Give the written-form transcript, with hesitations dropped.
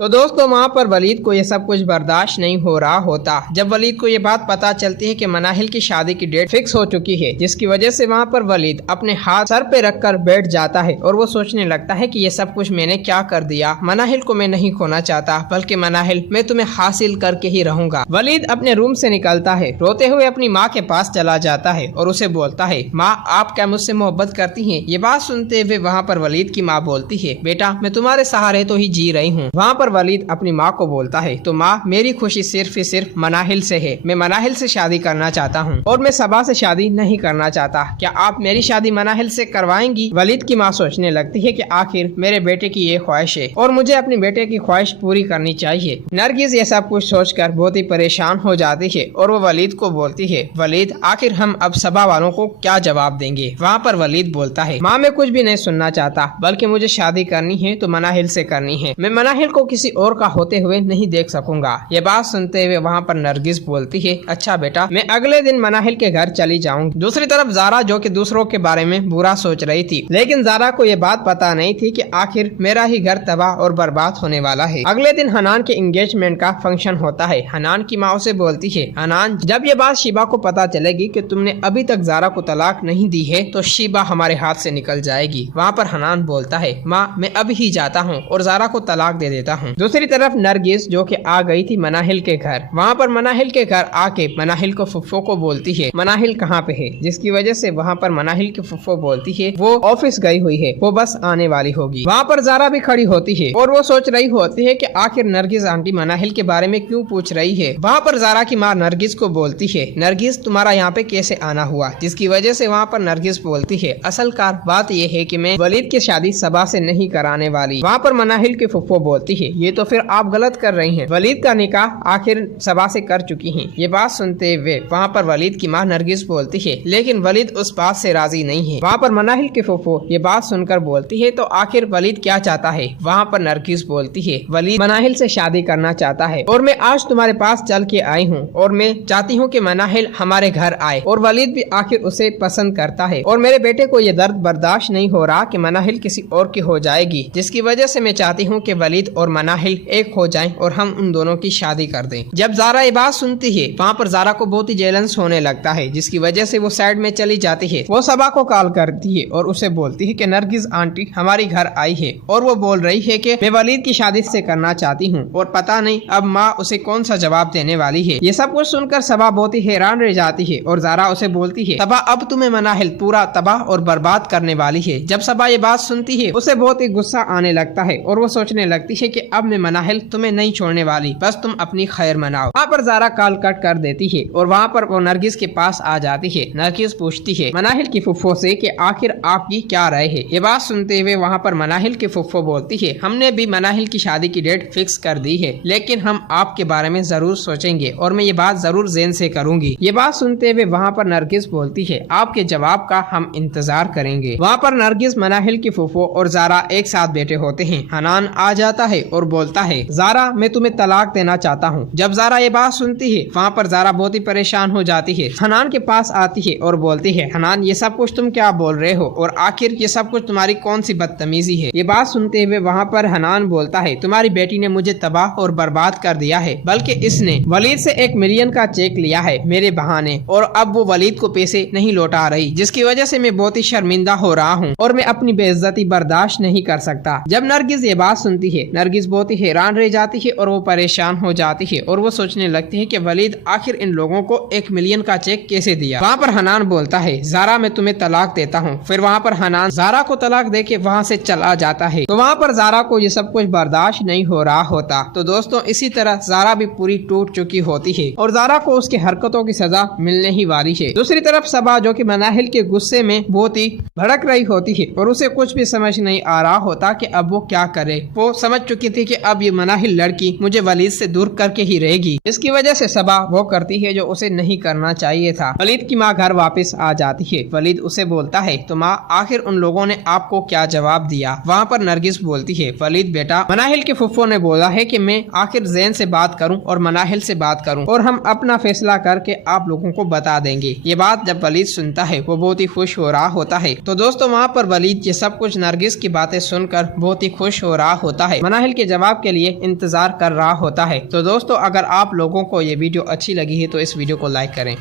तो दोस्तों वहाँ पर वलीद को ये सब कुछ बर्दाश्त नहीं हो रहा होता। जब वलीद को ये बात पता चलती है कि मनाहिल की शादी की डेट फिक्स हो चुकी है, जिसकी वजह से वहाँ पर वलीद अपने हाथ सर पे रखकर बैठ जाता है और वो सोचने लगता है कि ये सब कुछ मैंने क्या कर दिया। मनाहिल को मैं नहीं खोना चाहता, बल्कि मनाहिल मैं तुम्हें हासिल करके ही रहूंगा। वलीद अपने रूम से निकलता है, रोते हुए अपनी माँ के पास चला जाता है और उसे बोलता है, माँ आप क्या मुझसे मोहब्बत करती हैं? ये बात सुनते हुए वहाँ पर वलीद की माँ बोलती है, बेटा मैं तुम्हारे सहारे तो ही जी रही हूँ। वहाँ पर वलीद अपनी माँ को बोलता है, तो माँ मेरी खुशी सिर्फ मनाहिल से है। मैं मनाहिल से शादी करना चाहता हूँ और मैं सबा से शादी नहीं करना चाहता। क्या आप मेरी शादी मनाहिल से करवाएंगी? वलीद की माँ सोचने लगती है कि आखिर मेरे बेटे की ये ख्वाहिश है और मुझे अपने बेटे की ख्वाहिश पूरी करनी चाहिए। नरगिस ये सब कुछ सोचकर बहुत ही परेशान हो जाती है और वो वलीद को बोलती है, वलीद आखिर हम अब सबा वालों को क्या जवाब देंगे? वहाँ पर वलीद बोलता है, माँ मैं कुछ भी नहीं सुनना चाहता, बल्कि मुझे शादी करनी है तो मनाहिल से करनी है। मैं मनाहिल को किसी और का होते हुए नहीं देख सकूंगा। ये बात सुनते हुए वहाँ पर नरगिस बोलती है, अच्छा बेटा मैं अगले दिन मनाहिल के घर चली जाऊंगी। दूसरी तरफ ज़ारा जो कि दूसरों के बारे में बुरा सोच रही थी, लेकिन ज़ारा को ये बात पता नहीं थी कि आखिर मेरा ही घर तबाह और बर्बाद होने वाला है। अगले दिन हनान के एंगेजमेंट का फंक्शन होता है। हनान की माँ उसे बोलती है, हनान जब ये बात शिबा को पता चलेगी कि तुमने अभी तक ज़ारा को तलाक नहीं दी है तो शिबा हमारे हाथ से निकल जाएगी। वहाँ पर हनान बोलता है, माँ मैं अभी ही जाता हूँ और ज़ारा को तलाक दे देता हूँ। दूसरी तरफ नरगिस जो कि आ गई थी मनाहिल के घर, वहाँ पर मनाहिल के घर आके मनाहिल को फुफ्फो को बोलती है, मनाहिल कहाँ पे है? जिसकी वजह से वहाँ पर मनाहिल की फुफ्फो बोलती है, वो ऑफिस गई हुई है, वो बस आने वाली होगी। वहाँ पर ज़ारा भी खड़ी होती है और वो सोच रही होती है कि आखिर नरगिस आंटी मनाहिल के बारे में क्यों पूछ रही है। वहाँ पर ज़ारा की माँ नरगिस को बोलती है, नरगिस तुम्हारा यहाँ पे कैसे आना हुआ? जिसकी वजह से वहाँ पर नरगिस बोलती है, असल कार बात ये है कि मैं वलीद की शादी सबा से नहीं कराने वाली। वहाँ पर मनाहिल की फुफ्फो बोलती है, ये तो फिर आप गलत कर रही हैं, वलीद का निकाह आखिर सबा से कर चुकी हैं। ये बात सुनते हुए वहाँ पर वलीद की माँ नरगिस बोलती है, लेकिन वलीद उस बात से राजी नहीं है। वहाँ पर मनाहिल की फुफ्फो ये बात सुनकर बोलती है, तो आखिर वलीद क्या चाहता है? वहाँ पर नरगिस बोलती है, वलीद मनाहिल से शादी करना चाहता है और मैं आज तुम्हारे पास चल के आई हूँ और मैं चाहती हूँ कि मनाहिल हमारे घर आए और वलीद भी आखिर उसे पसंद करता है और मेरे बेटे को ये दर्द बर्दाश्त नहीं हो रहा कि मनाहिल किसी और की हो जाएगी, जिसकी वजह से मैं चाहती हूँ कि वलीद और मनाहिल एक हो जाएं और हम उन दोनों की शादी कर दें। जब ज़ारा ये बात सुनती है वहाँ पर ज़ारा को बहुत ही जेलस होने लगता है, जिसकी वजह से वो साइड में चली जाती है। वो सबा को कॉल करती है और उसे बोलती है कि नरगिस आंटी हमारी घर आई है और वो बोल रही है कि मैं वलीद की शादी से करना चाहती हूँ और पता नहीं अब माँ उसे कौन सा जवाब देने वाली है। ये सब कुछ सुनकर सबा बहुत ही हैरान रह जाती है और ज़ारा उसे बोलती है, सबा अब तुम्हें मनाहिल पूरा तबाह और बर्बाद करने वाली है। जब सबा ये बात सुनती है उसे बहुत ही गुस्सा आने लगता है और वो सोचने लगती है कि अब मैं मनाहिल तुम्हें नहीं छोड़ने वाली, बस तुम अपनी खैर मनाओ। वहाँ पर ज़ारा कॉल कट कर देती है और वहाँ पर वो नरगिस के पास आ जाती है। नरगिस पूछती है मनाहिल की फुफ्फो से कि आखिर आपकी क्या राय है। ये बात सुनते हुए वहाँ पर मनाहिल की फुफ्फो बोलती है, हमने भी मनाहिल की शादी की डेट फिक्स कर दी है, लेकिन हम आपके बारे में जरूर सोचेंगे और मैं ये बात जरूर ज़हन से करूंगी। ये बात सुनते हुए वहाँ पर नरगिस बोलती है, आपके जवाब का हम इंतजार करेंगे। वहाँ पर नरगिस, मनाहिल की फुफ्फो और ज़ारा एक साथ बैठे होते हैं। हनान आ जाता है और बोलता है, ज़ारा मैं तुम्हें तलाक देना चाहता हूँ। जब ज़ारा ये बात सुनती है वहाँ पर ज़ारा बहुत ही परेशान हो जाती है। हनान के पास आती है और बोलती है, हनान ये सब कुछ तुम क्या बोल रहे हो और आखिर ये सब कुछ तुम्हारी कौन सी बदतमीजी है। ये बात सुनते हुए वहाँ पर हनान बोलता है, तुम्हारी बेटी ने मुझे तबाह और बर्बाद कर दिया है, बल्कि इसने वलीद से 1 मिलियन का चेक लिया है मेरे बहाने और अब वो वलीद को पैसे नहीं लौटा रही, जिसकी वजह से मैं बहुत ही शर्मिंदा हो रहा हूँ और मैं अपनी बेइज्जती बर्दाश्त नहीं कर सकता। जब नरगिस ये बात सुनती है नरगिस बहुत ही हैरान रह जाती है और वो परेशान हो जाती है और वो सोचने लगती है कि वलीद आखिर इन लोगों को 1 मिलियन का चेक कैसे दिया। वहाँ पर हनान बोलता है, ज़ारा मैं तुम्हें तलाक देता हूँ। फिर वहाँ पर हनान ज़ारा को तलाक देके वहाँ से चला जाता है। तो वहाँ पर ज़ारा को ये सब कुछ बर्दाश्त नहीं हो रहा होता। तो दोस्तों इसी तरह ज़ारा भी पूरी टूट चुकी होती है और ज़ारा को उसकी हरकतों की सजा मिलने ही वाली है। दूसरी तरफ सबा जो कि मनाहिल के गुस्से में बहुत ही भड़क रही होती है और उसे कुछ भी समझ नहीं आ रहा होता कि अब वो क्या करे। वो समझ चुकी थी कि अब ये मनाहिल लड़की मुझे वलीद से दूर करके ही रहेगी। इसकी वजह से सबा वो करती है जो उसे नहीं करना चाहिए था। वलीद की माँ घर वापस आ जाती है। वलीद उसे बोलता है, तो माँ आखिर उन लोगों ने आपको क्या जवाब दिया। वहाँ पर नरगिस बोलती है, वलीद बेटा मनाहिल के फुफ्फो ने बोला है कि मैं आखिर ज़ैन से बात करूं और मनाहिल से बात करूं और हम अपना फैसला करके आप लोगों को बता देंगे। ये बात जब वलीद सुनता है वो बहुत ही खुश हो रहा होता है। तो दोस्तों वहाँ पर वलीद ये सब कुछ नरगिस की बातें सुनकर बहुत ही खुश हो रहा होता है। मनाहिल के जवाब के लिए इंतजार कर रहा होता है। तो दोस्तों, अगर आप लोगों को ये वीडियो अच्छी लगी है तो इस वीडियो को लाइक करें।